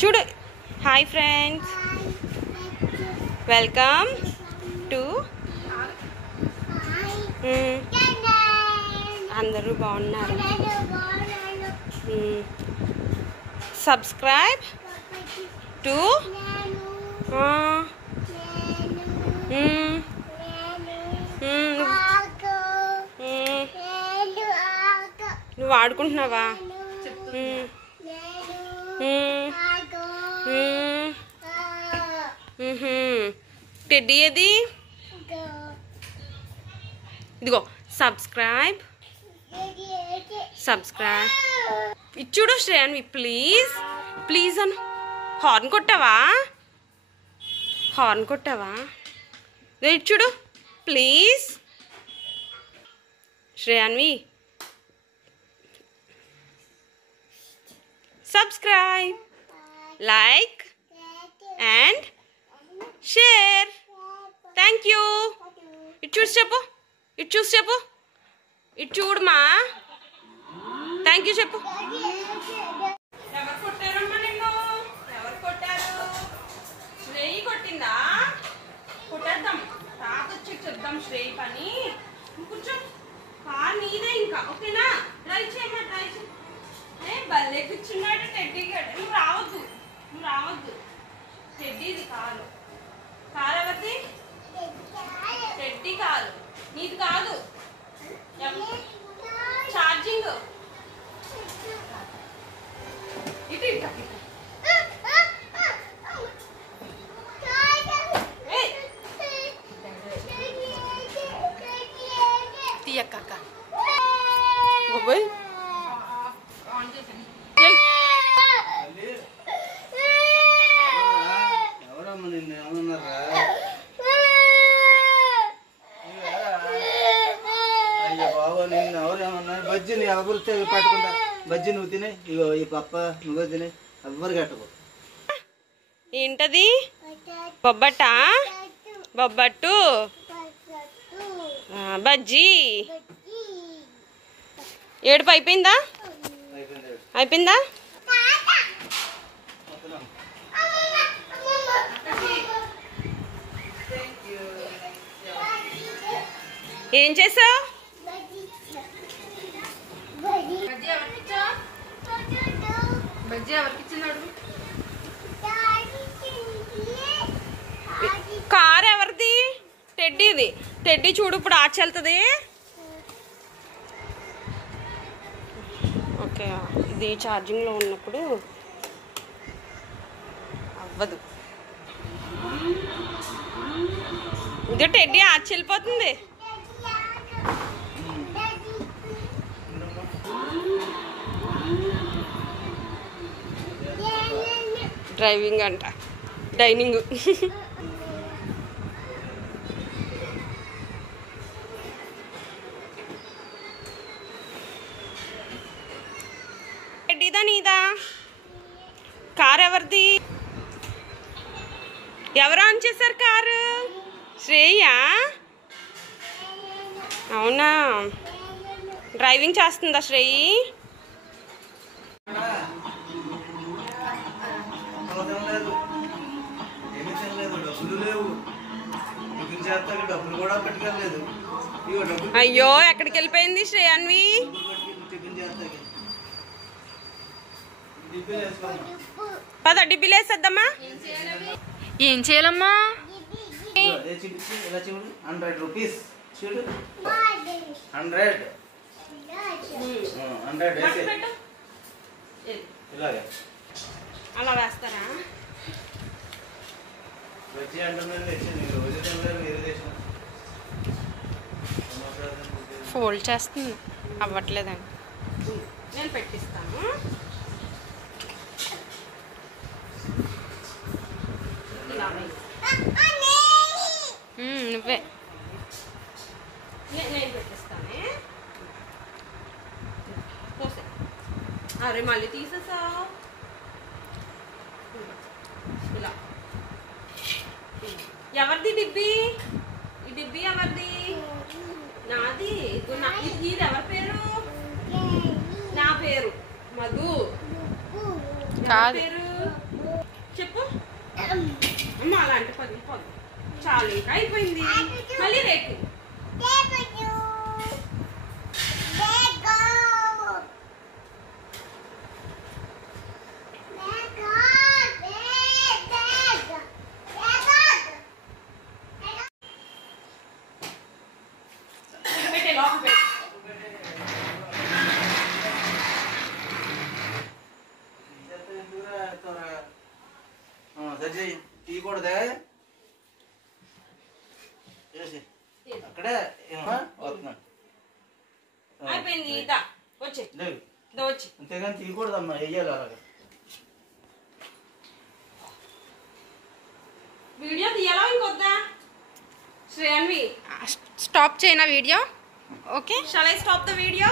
చూడు. Hi friends, welcome to. అందరూ బాగున్నారు. Subscribe to. నువ్వు ఆడుకుంటున్నావా? టెడ్డీ ఏది? ఇదిగో సబ్స్క్రైబ్. ఇచ్చుడు శ్రేయాన్వి, ప్లీజ్ ప్లీజ్ అను. హార్న్ కొట్టావా? ఇచ్చుడు please. శ్రేయాన్వి, subscribe, like and share. Thank you. It choose chepu. It chood ma. Thank you chepu. Evaru kottaramma ninnu? Evaru kottaru? Shreyi kottinda? Kottedam. Taatochi cheddam Shreyi pani. Kurcho. Car neede inka. Okay na? Try cheyamma, try chey. భలే కూర్చున్నాడు teddy గడు. నువ్వు రావద్దు. టెడ్డీది కాదు. Car ఎవరిది? Teddy కాదు, నీది కాదు. ఛార్జింగ్ ఇటు తీయక్క. బజ్జీని ఎవరు పట్టుకుంటా? బజ్జీ నువ్వు తినే, ఇగో ఈ పప్ప నువ్వే తినే, ఎవ్వరు కట్టకు. ఏంటది? బొబ్బట్టు బజ్జీ. ఏడుపు అయిపోయిందా? ఏం చేసావు? కారు ఎవరిది? టెడ్డీది. టెడ్డీ చూడు ఇప్పుడు ఆచెళ్తుంది. ఓకే, ఇది ఛార్జింగ్లో ఉన్నప్పుడు అవ్వదు. ఇది టెడ్డీ ఆచెళ్ళిపోతుంది. డ్రైవింగ్ అంట, డైనింగ్. టెడ్డీదా నీదా? కారు ఎవరిది? ఎవరు ఆన్ చేశారు కారు? శ్రేయా? అవునా, డ్రైవింగ్ చేస్తుందా శ్రేయి? అయ్యో, ఎక్కడికి వెళ్ళిపోయింది శ్రేయాన్వి? పద డిబ్బీలు వేసేద్దామా? ఏం చేయాలమ్మా? 100 రూపీస్. చూడు 100 ఇలాగే అలా వేస్తారా? ఫోల్డ్ చేస్తుంది, అవ్వట్లేదండి. నేను పెట్టిస్తాను. నువ్వే. నేను పెట్టిస్తానే. అరే మళ్ళీ తీసేసా. ఇలా ఎవరిది డిబ్బీ? ఈ డిబ్బీ ఎవరిది? నాది. ఇది ఎవరి పేరు? నా పేరు మధు. పేరు అమ్మ అలాంటి పది పది చాలు ఇంకా అయిపోయింది మళ్ళీ రేపు పెట్టే లోపల పెట్టు సరి తీయకూడదే చేసి అక్కడే వస్తున్నాను అయిపోయింది ఇదా వచ్చే లేదు ఇదా వచ్చి అంతేగాని తీయకూడదమ్మా వెయ్యాలి అలాగా వీడియో తీయాలా ఇంకొద్దా శ్రేయన్వి స్టాప్ చేయనా video okay shall I stop the video